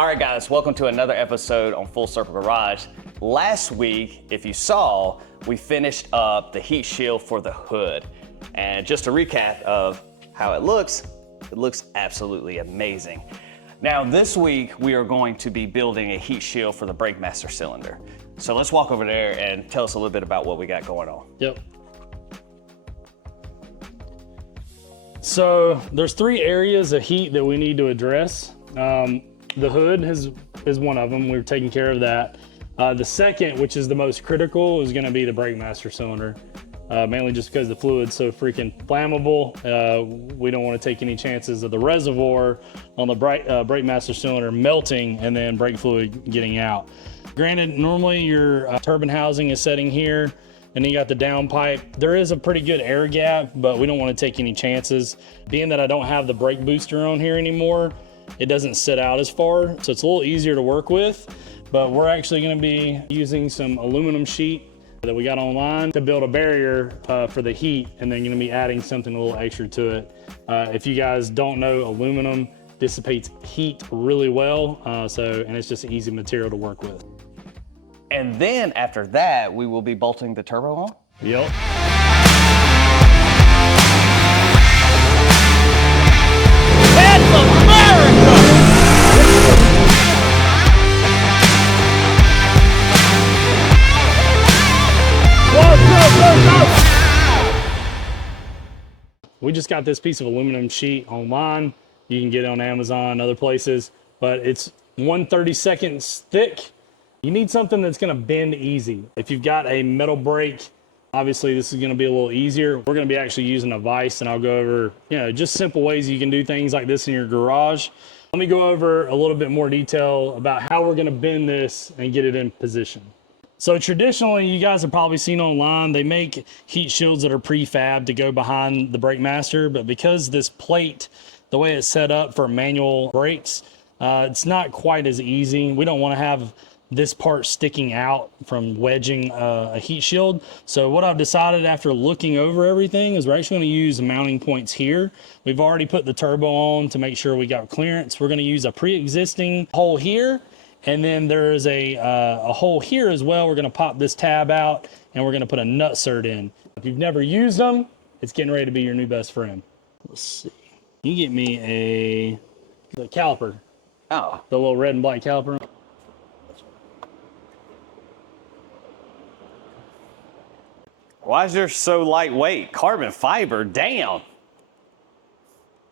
All right, guys, welcome to another episode on Full Circle Garage. Last week, if you saw, we finished up the heat shield for the hood. And just a recap of how it looks absolutely amazing. Now, this week, we are going to be building a heat shield for the brake master cylinder. So let's walk over there and tell us a little bit about what we got going on. Yep. So there's three areas of heat that we need to address. The hood is one of them. We're taking care of that. The second, which is the most critical, is going to be the brake master cylinder. Mainly just because the fluid's so freaking flammable. We don't want to take any chances of the reservoir on the brake master cylinder melting and then brake fluid getting out. Granted, normally your turbine housing is setting here, and then you got the downpipe. There is a pretty good air gap, but we don't want to take any chances. Being that I don't have the brake booster on here anymore, it doesn't sit out as far, so it's a little easier to work with. But we're actually going to be using some aluminum sheet that we got online to build a barrier for the heat, and then going to be adding something a little extra to it. If you guys don't know, aluminum dissipates heat really well, and it's just an easy material to work with. And then after that, we will be bolting the turbo on? Yep. We just got this piece of aluminum sheet online. You can get it on Amazon, other places, but it's 1/32 thick. You need something that's gonna bend easy. If you've got a metal brake, obviously this is gonna be a little easier. We're gonna be actually using a vise, and I'll go over, just simple ways you can do things like this in your garage. Let me go over a little bit more detail about how we're gonna bend this and get it in position. So traditionally, you guys have probably seen online, they make heat shields that are prefab to go behind the brake master, but because this plate, the way it's set up for manual brakes, it's not quite as easy. We don't wanna have this part sticking out from wedging a heat shield. So what I've decided after looking over everything is we're actually gonna use mounting points here. We've already put the turbo on to make sure we got clearance. We're gonna use a pre-existing hole here, and then there's a hole here as well. We're gonna pop this tab out, and we're gonna put a nut cert in. If you've never used them, it's getting ready to be your new best friend. Let's see. You get me the caliper. Oh. The little red and black caliper. Why is yours so lightweight? Carbon fiber, damn.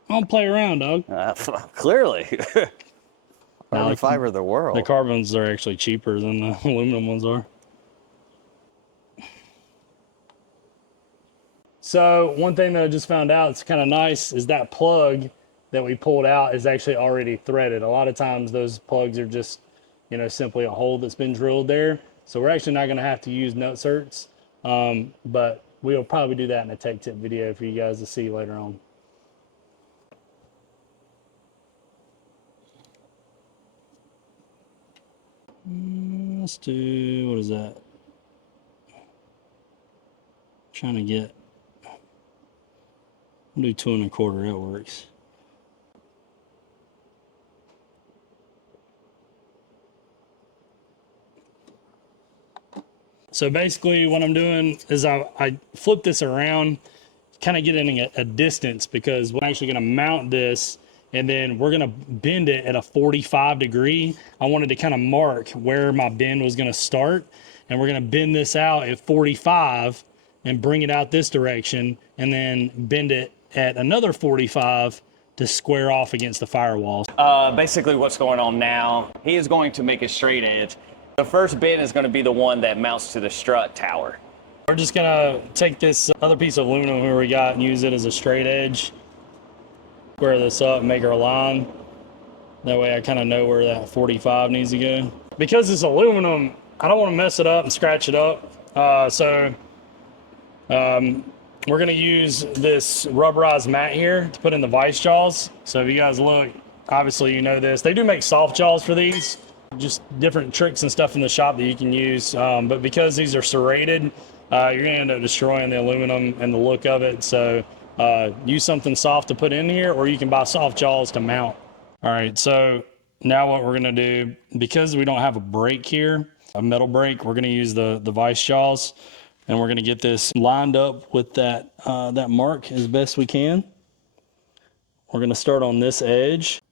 I don't play around, dog. Clearly. Carbon fiber of the world. The carbons are actually cheaper than the aluminum ones are. So one thing that I just found out, it's kind of nice, is that plug that we pulled out is actually already threaded. A lot of times those plugs are just, simply a hole that's been drilled there. So we're actually not going to have to use nut certs. But we'll probably do that in a tech tip video for you guys to see later on. Let's do, what is that? Trying to get, I'll do 2 1/4, that works. So basically what I'm doing is I flip this around, kind of getting a distance, because we're actually going to mount this, and then we're going to bend it at a 45 degree. I wanted to kind of mark where my bend was going to start, and we're going to bend this out at 45 and bring it out this direction, and then bend it at another 45 to square off against the firewall. Basically what's going on now, he is going to make a straight edge. The first bend is going to be the one that mounts to the strut tower. We're just going to take this other piece of aluminum here we got and use it as a straight edge. Square this up and make our line. That way I kind of know where that 45 needs to go. Because it's aluminum, I don't want to mess it up and scratch it up. We're going to use this rubberized mat here to put in the vice jaws. So if you guys look, obviously you know this. They do make soft jaws for these. Just different tricks and stuff in the shop that you can use. But because these are serrated, you're going to end up destroying the aluminum and the look of it. So use something soft to put in here, or you can buy soft jaws to mount. All right, so Now what we're gonna do, because we don't have a brake here, a metal brake, we're gonna use the vice jaws, and we're gonna get this lined up with that that mark as best we can. We're gonna start on this edge.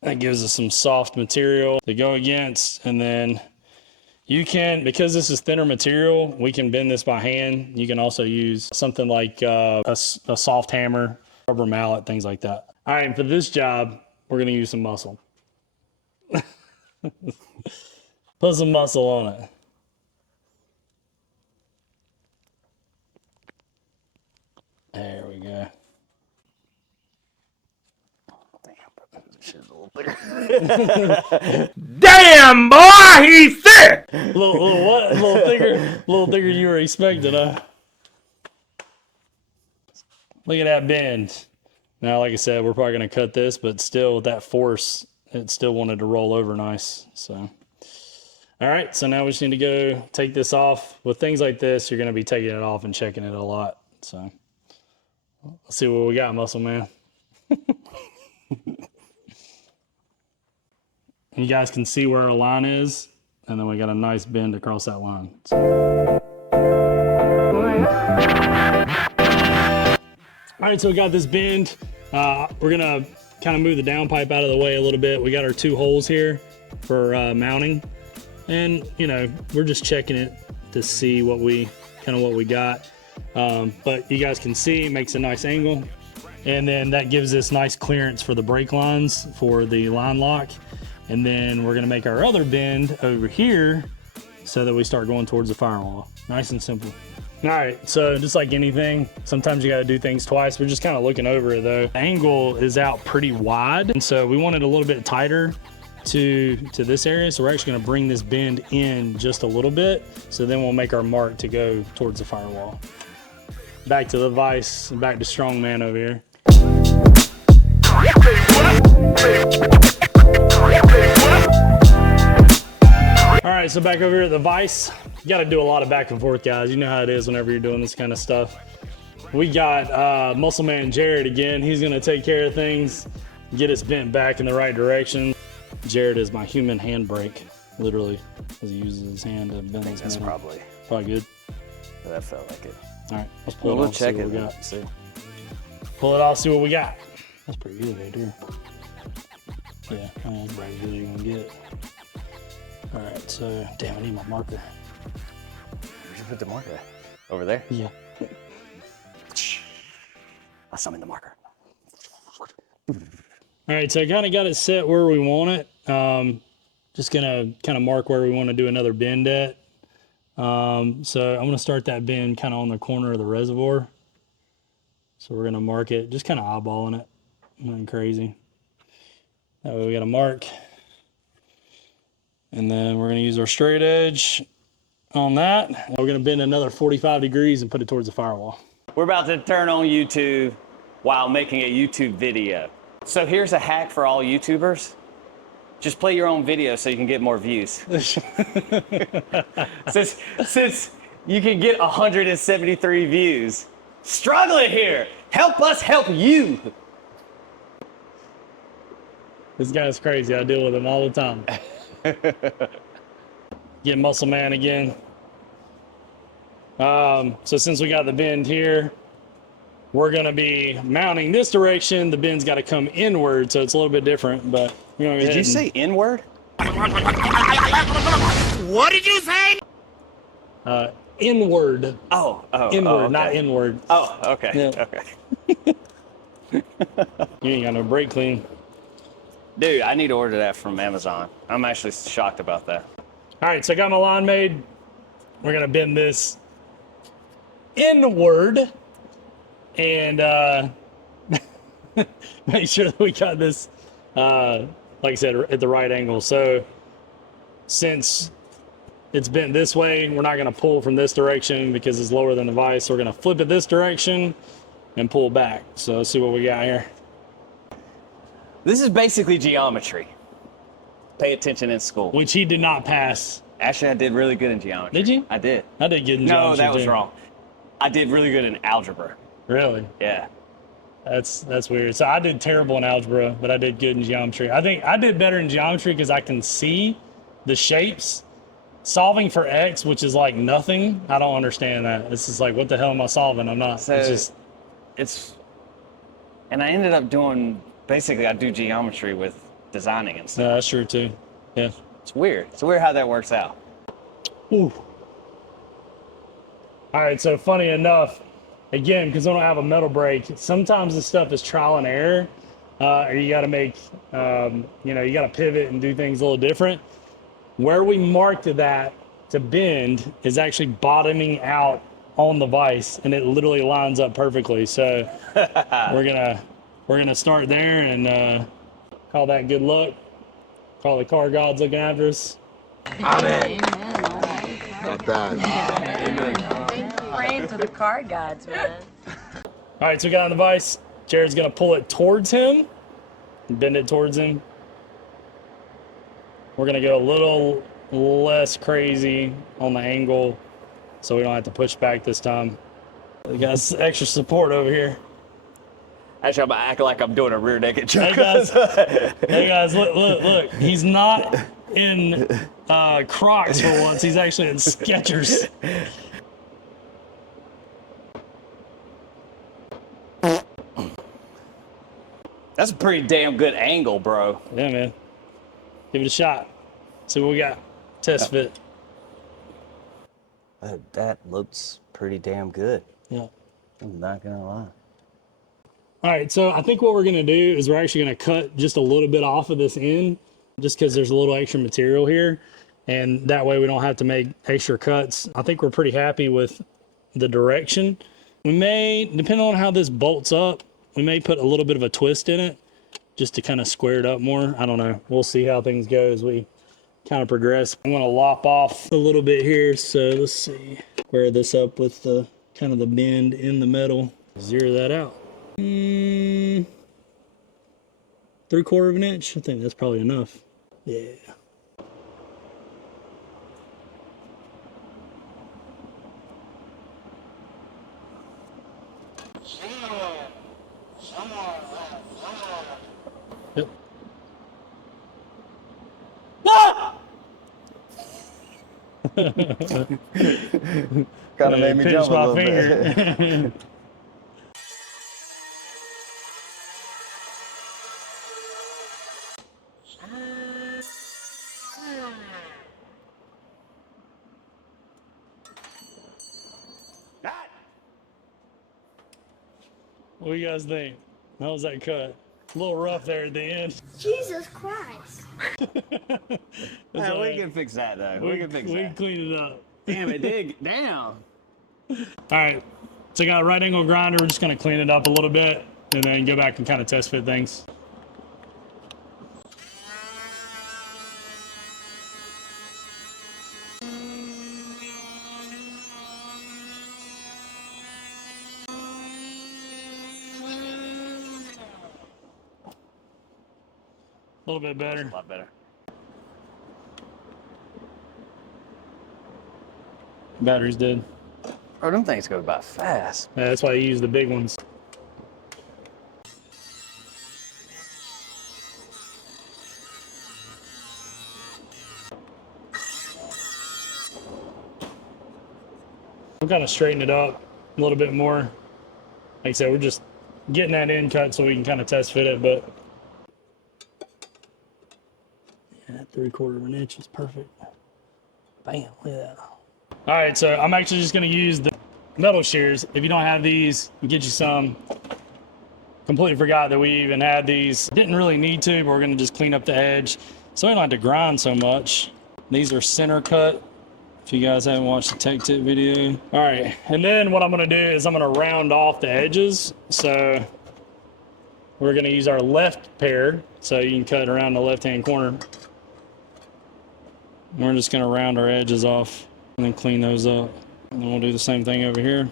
That gives us some soft material to go against, and then you can, because this is thinner material, we can bend this by hand. You can also use something like a soft hammer, rubber mallet, things like that. All right, for this job, we're gonna use some muscle. Put some muscle on it. There we go. Damn, boy, he's thick. Little what? Little thicker you were expecting, huh? Look at that bend. Now, like I said, we're probably gonna cut this, but still with that force, it still wanted to roll over nice. So, all right. So now we just need to go take this off. With things like this, you're gonna be taking it off and checking it a lot. So, let's see what we got, muscle man. You guys can see where our line is, and then we got a nice bend across that line. All right, so we got this bend. We're gonna kind of move the downpipe out of the way a little bit. We got our 2 holes here for mounting, and you know, we're just checking it to see what we got. But you guys can see it makes a nice angle, and then that gives us nice clearance for the brake lines for the line lock. And then we're gonna make our other bend over here so that we start going towards the firewall. Nice and simple. All right, so just like anything, sometimes you gotta do things twice. We're just kind of looking over it though. The angle is out pretty wide, and so we want it a little bit tighter to this area. So we're actually gonna bring this bend in just a little bit. So then we'll make our mark to go towards the firewall. Back to the vise, back to strongman over here. All right, so back over here at the vise, you got to do a lot of back and forth, guys. You know how it is whenever you're doing this kind of stuff. We got Muscle Man Jared again. He's going to take care of things, get us bent back in the right direction. Jared is my human handbrake, literally, because he uses his hand to bend his That's metal. Probably good. That felt like it. All right, let's pull it off, check see it. what we got. See. Pull it off, see what we got. That's pretty good right there. Yeah, that's about as good as you're going to get. All right, so, damn, I need my marker. Where'd you put the marker? Over there? Yeah. I'll summon the marker. All right, so I kind of got it set where we want it. Just gonna kind of mark where we want to do another bend at. So I'm gonna start that bend kind of on the corner of the reservoir. So we're gonna mark it, just kind of eyeballing it, nothing crazy. That way we got a mark. And then we're gonna use our straight edge on that. We're gonna bend another 45 degrees and put it towards the firewall. We're about to turn on YouTube while making a YouTube video. So here's a hack for all YouTubers. Just play your own video so you can get more views. since you can get 173 views. Struggling here. Help us help you. This guy's crazy. I deal with him all the time. Get Muscle Man again. So since we got the bend here, we're gonna be mounting this direction. The bend's got to come inward, so it's a little bit different. But Did you say inward? What did you say? Inward. Oh, Inward, okay. not inward. Oh, okay. Yeah. Okay. You ain't got no brake clean. Dude, I need to order that from Amazon. I'm actually shocked about that. All right, so I got my line made. We're gonna bend this inward and make sure that we got this, like I said, at the right angle. So since it's bent this way, we're not gonna pull from this direction because it's lower than the vise. We're gonna flip it this direction and pull back. So let's see what we got here. This is basically geometry. Pay attention in school. Which he did not pass. Actually, I did really good in geometry. Did you? I did. I did good in No, geometry, that was too. wrong. I did really good in algebra. Really? Yeah. That's weird. So I did terrible in algebra, but I did good in geometry. I think I did better in geometry because I can see the shapes. Solving for X, which is like nothing, I don't understand that. It's just like, what the hell am I solving? I'm not. So it's just. and I ended up doing, basically I do geometry with designing and stuff. No, that's true too. Yeah. It's weird. It's weird how that works out. Ooh. All right, so funny enough, again, because I don't have a metal brake, sometimes this stuff is trial and error, or you got to make, you got to pivot and do things a little different. Where we marked that to bend is actually bottoming out on the vise, and it literally lines up perfectly. So we're gonna start there and call that good luck. Call the car gods looking after us. Amen. Not bad. Praying to the car gods, man. All right, so we got on the vise. Jared's gonna pull it towards him, bend it towards him. We're gonna go a little less crazy on the angle so we don't have to push back this time. We got some extra support over here. Actually, I'm gonna act like I'm doing a rear naked choke. Hey guys, look. He's not in Crocs for once. He's actually in Skechers. That's a pretty damn good angle, bro. Yeah, man. Give it a shot. See what we got. Test fit. That looks pretty damn good. Yeah. I'm not gonna lie. All right, so I think what we're gonna do is we're actually gonna cut just a little bit off of this end, just because there's a little extra material here, and that way we don't have to make extra cuts. I think we're pretty happy with the direction. We may, depending on how this bolts up, we may put a little bit of a twist in it, just to kind of square it up more. I don't know. We'll see how things go as we kind of progress. I'm gonna lop off a little bit here, so let's see. Square this up with the kind of the bend in the metal. Zero that out. 3/4 of an inch. I think that's probably enough. Yeah. Yep. Kind of made me jump a little bit. What do you guys think? How was that cut? A little rough there at the end. Jesus Christ. Yeah, we can fix that though. We can fix We that. clean it up. Damn it, dig down. All right, so I got a right angle grinder. We're just gonna clean it up a little bit and then go back and kind of test fit things. A little bit better. A lot better. Battery's dead. Oh, them things go by fast. Yeah, that's why you use the big ones. I'm kind of straighten it up a little bit more. Like I said, we're just getting that end cut so we can kind of test fit it, but yeah, 3/4 of an inch is perfect. Bam, look at that. All right, so I'm actually just gonna use the metal shears. If you don't have these, get you some. Completely forgot that we even had these. Didn't really need to, but we're gonna just clean up the edge so we don't have to grind so much. These are center cut. If you guys haven't watched the tech tip video. All right, and then what I'm gonna do is I'm gonna round off the edges. So we're gonna use our left pair, so you can cut around the left-hand corner. And we're just gonna round our edges off and then clean those up. And then we'll do the same thing over here.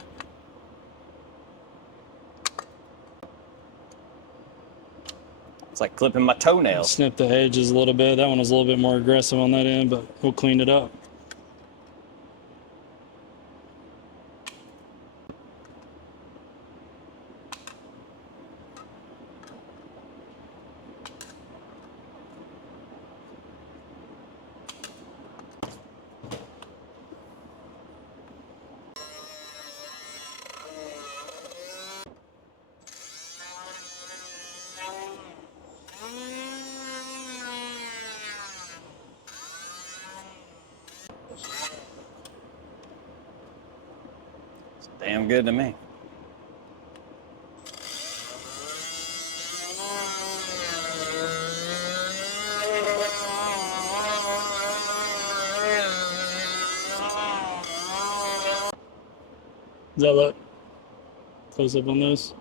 It's like clipping my toenails. Snip the edges a little bit. That one was a little bit more aggressive on that end, but we'll clean it up. Sound good to me. Does that look close up on those?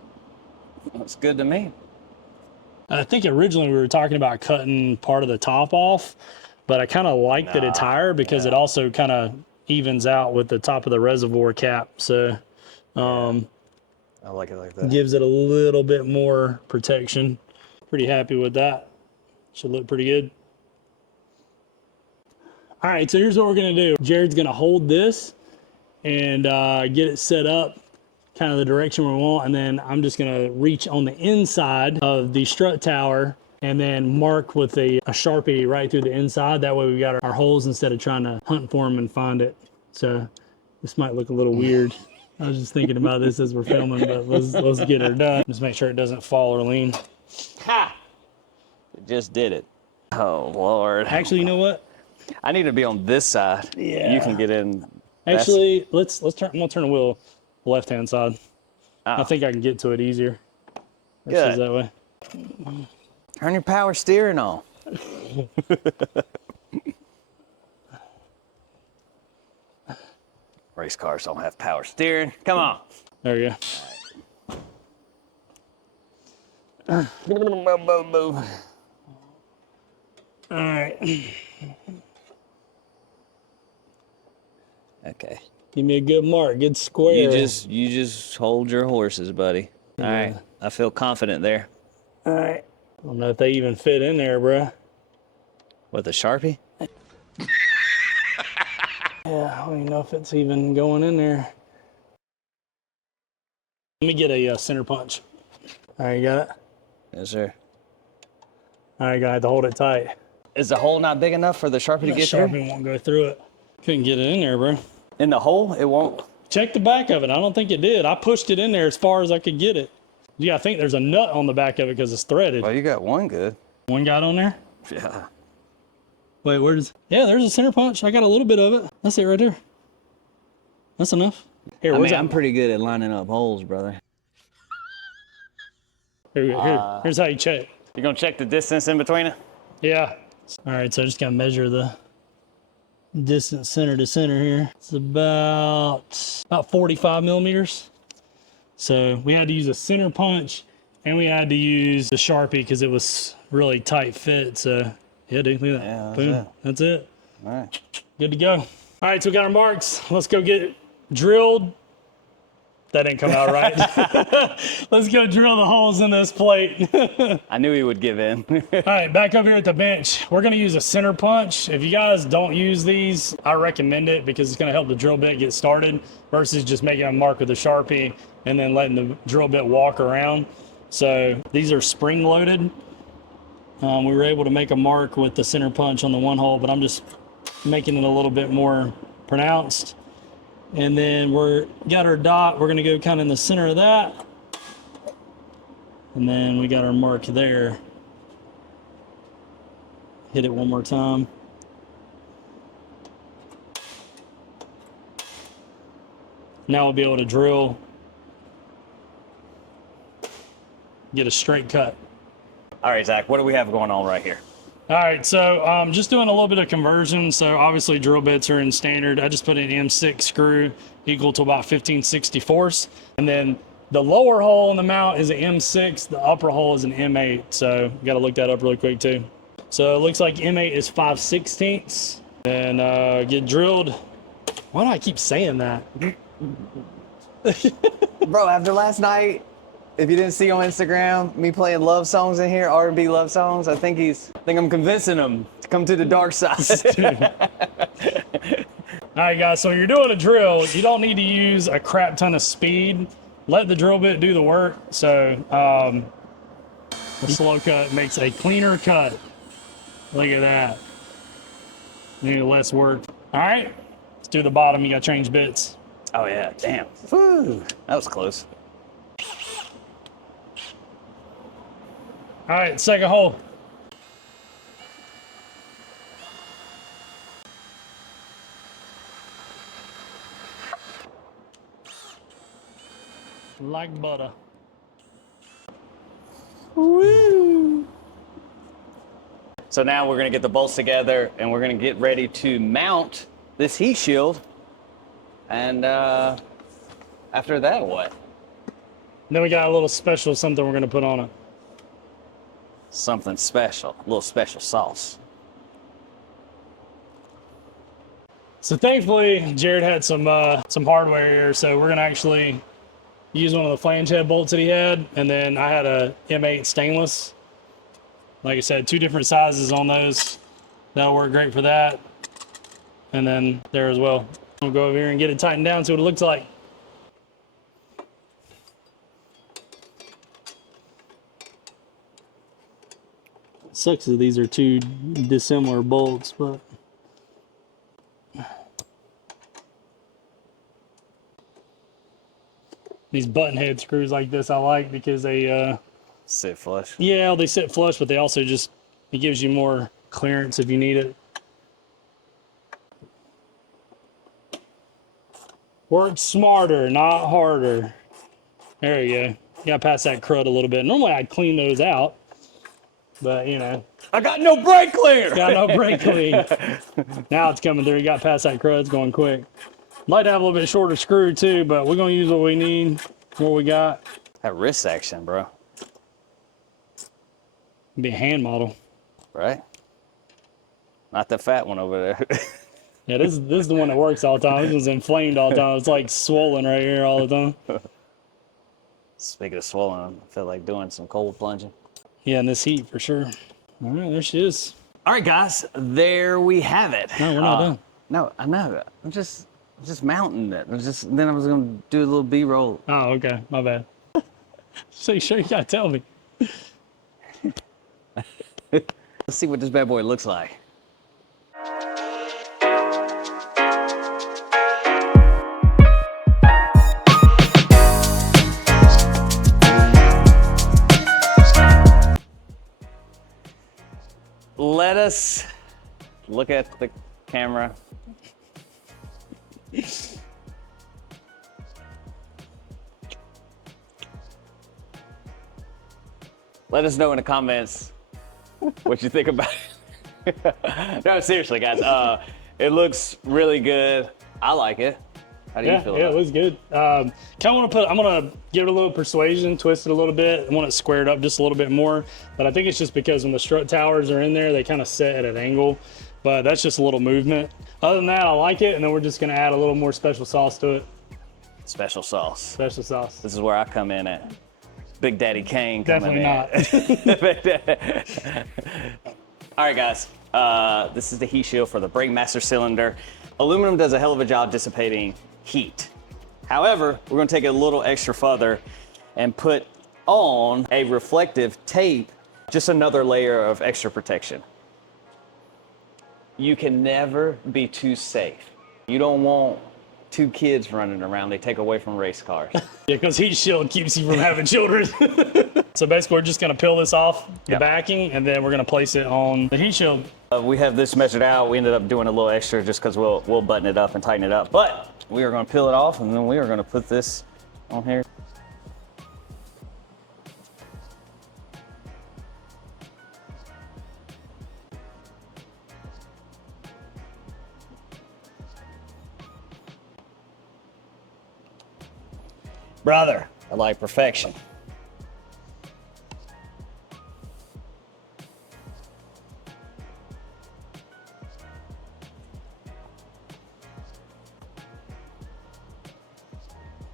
Looks good to me. I think originally we were talking about cutting part of the top off, but I kind of like that it's higher because it also kind of evens out with the top of the reservoir cap. So I like it like that. gives it a little bit more protection. Pretty happy with that. Should look pretty good. All right, so here's what we're gonna do. Jared's gonna hold this and get it set up kind of the direction we want, and then I'm just gonna reach on the inside of the strut tower and then mark with a Sharpie right through the inside. That way we got our holes instead of trying to hunt for them and find it. So this might look a little weird. I was just thinking about this as we're filming, but let's get her done. Just make sure it doesn't fall or lean. Ha! It just did it. Oh, Lord. Actually, you know what? I need to be on this side. Yeah. You can get in. Actually, let's turn. I'm gonna turn the wheel left-hand side. Oh. I think I can get to it easier. Good. That way. Turn your power steering on. Race cars don't have power steering. Come on. There you go. All right. Okay. Give me a good mark, good square. You just hold your horses, buddy. All right. I feel confident there. All right. I don't know if they even fit in there, bruh. With a Sharpie? Yeah, I don't even know if it's even going in there. Let me get a center punch. All right, you got it? Yes, sir. All right, gotta have to hold it tight. Is the hole not big enough for the Sharpie to get through? Sharpie won't go through it. Couldn't get it in there, bro. In the hole? It won't. Check the back of it. I don't think it did. I pushed it in there as far as I could get it. Yeah, I think there's a nut on the back of it because it's threaded. Well, you got one good. One got on there? Yeah. Wait, where's... Yeah, there's a center punch. I got a little bit of it. That's it right there. That's enough. Here, I'm pretty good at lining up holes, brother. Here we go. Here's how you check. You gonna check the distance in between it? Yeah. All right, so I just gotta measure the distance center to center here. It's about 45 millimeters. So we had to use a center punch and we had to use the Sharpie because it was really tight fit. So yeah, dude, look at that. Yeah, Boom. That's it. All right. Good to go. All right, so we got our marks. Let's go get it drilled. That didn't come out right. Let's go drill the holes in this plate. I knew he would give in. All right, back over here at the bench. We're gonna use a center punch. If you guys don't use these, I recommend it because it's gonna help the drill bit get started versus just making a mark with a Sharpie and then letting the drill bit walk around. So these are spring loaded. We were able to make a mark with the center punch on the one hole, but I'm just making it a little bit more pronounced. And then got our dot. We're gonna go kind of in the center of that. And then we got our mark there. Hit it one more time. Now we'll be able to drill, get a straight cut. All right, Zach, what do we have going on right here? All right, so just doing a little bit of conversion. So obviously drill bits are in standard. I just put an M6 screw equal to about 15/64. And then the lower hole in the mount is an M6. The upper hole is an M8. So you got to look that up really quick too. So it looks like M8 is 5/16. And get drilled. Why do I keep saying that? Bro, after last night, if you didn't see on Instagram, me playing love songs in here, R&B love songs, I think I'm convincing him to come to the dark side. All right, guys, so when you're doing a drill, you don't need to use a crap ton of speed. Let the drill bit do the work. So the slow cut makes a cleaner cut. Look at that. Need less work. All right, let's do the bottom. You got to change bits. Oh, yeah, damn. Woo, that was close. All right, second hole. like butter. So now we're gonna get the bolts together and we're gonna get ready to mount this heat shield. And after that, what? Then we got a little special something we're gonna put on it. Something special, a little special sauce. So thankfully, Jared had some hardware here, so we're gonna actually use one of the flange head bolts that he had, and then I had a M8 stainless. Like I said, 2 different sizes on those. That'll work great for that. And then there as well. We'll go over here and get it tightened down, see what it looks like. Sucks that these are 2 dissimilar bolts, but these button head screws like this I like because they Sit flush. yeah, they sit flush, but they also just, it gives you more clearance if you need it. Work smarter, not harder. There you go. You gotta pass that crud a little bit. Normally I'd clean those out, but you know, I got no brake cleaner. got no brake clean. Now it's coming through. You got past that crud. It's going quick. Like to have a little bit shorter screw too, but we're gonna use what we need, what we got. That wrist action, bro. Be a hand model. Right? Not the fat one over there. Yeah, this is the one that works all the time. This one's inflamed all the time. It's like swollen right here all the time. Speaking of swollen, I feel like doing some cold plunging. Yeah, in this heat for sure. All right, there she is. All right, guys, there we have it. No, we're not done. No, I know. I'm just mounting it. Then I was gonna do a little B-roll. Oh, okay, my bad. So you sure you gotta tell me? Let's see what this bad boy looks like. Let us look at the camera. Let us know in the comments what you think about it. No, seriously, guys. It looks really good. I like it. How do you feel? Yeah, it looks good. Kind of want to I'm gonna give it a little persuasion, twist it a little bit. I want it squared up just a little bit more. But I think it's just because when the strut towers are in there, they kind of set at an angle. But that's just a little movement. Other than that, I like it. And then we're just gonna add a little more special sauce to it. Special sauce. Special sauce. This is where I come in at. Big Daddy Kane coming Definitely in. All right, guys. This is the heat shield for the Breakmaster cylinder. Aluminum does a hell of a job dissipating heat. However, we're going to take it a little extra further and put on a reflective tape, just another layer of extra protection. You can never be too safe. You don't want 2 kids running around. They take away from race cars. Yeah, because heat shield keeps you from having children. So basically, we're just gonna peel this off the backing, and then we're gonna place it on the heat shield. We have this measured out. We ended up doing a little extra just because we'll button it up and tighten it up. But we are going to peel it off, and then we are going to put this on here. Brother, I like perfection.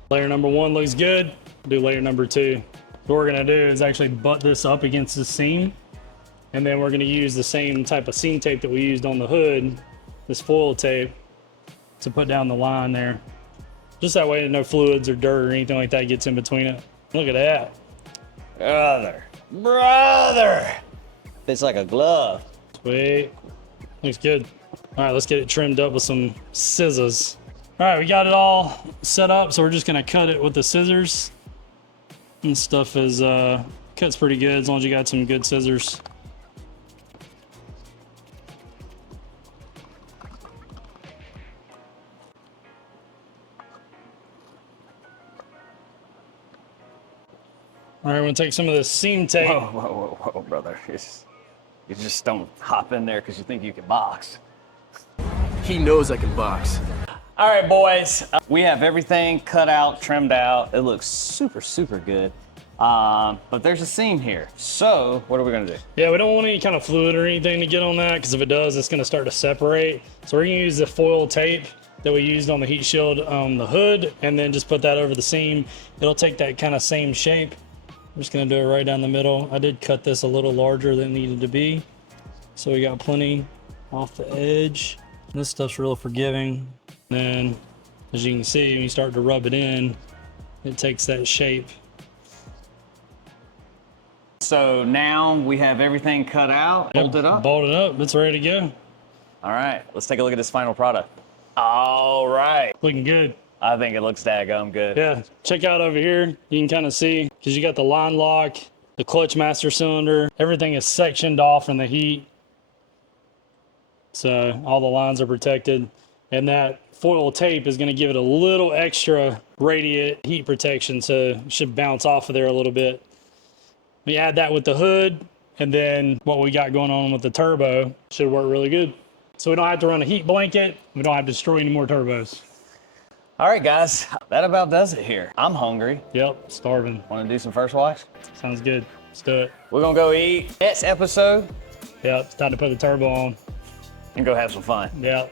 Layer number 1 looks good. Do layer number 2. What we're gonna do is actually butt this up against the seam, and then we're gonna use the same type of seam tape that we used on the hood, this foil tape, to put down the line there. Just that way no fluids or dirt or anything like that gets in between it. Look at that. Brother! Fits like a glove. Sweet. Looks good. All right, let's get it trimmed up with some scissors. All right, we got it all set up, so we're just gonna cut it with the scissors. And stuff is cuts pretty good as long as you got some good scissors. All right, we're gonna take some of this seam tape. Whoa, brother. You just don't hop in there because you think you can box. He knows I can box. All right, boys. We have everything cut out, trimmed out. It looks super, super good. But there's a seam here. So what are we gonna do? Yeah, we don't want any kind of fluid or anything to get on that, because if it does, it's gonna start to separate. So we're gonna use the foil tape that we used on the heat shield on the hood, and then just put that over the seam. It'll take that kind of same shape. I'm just gonna do it right down the middle. I did cut this a little larger than it needed to be, so we got plenty off the edge. This stuff's real forgiving. Then, as you can see, when you start to rub it in, it takes that shape. So now we have everything cut out, bolted up. Bolted up, it's ready to go. All right, let's take a look at this final product. All right. Looking good. I think it looks daggum good. Yeah, check out over here. You can kind of see, because you got the line lock, the clutch master cylinder, everything is sectioned off in the heat. So all the lines are protected. And that foil tape is gonna give it a little extra radiant heat protection, so it should bounce off of there a little bit. We add that with the hood, and then what we got going on with the turbo should work really good. So we don't have to run a heat blanket. We don't have to destroy any more turbos. All right, guys, that about does it here. I'm hungry. Yep, starving. Want to do some first wash? Sounds good. Let's do it. We're gonna go eat. Next episode, Yep, it's time to put the turbo on. and go have some fun. Yep.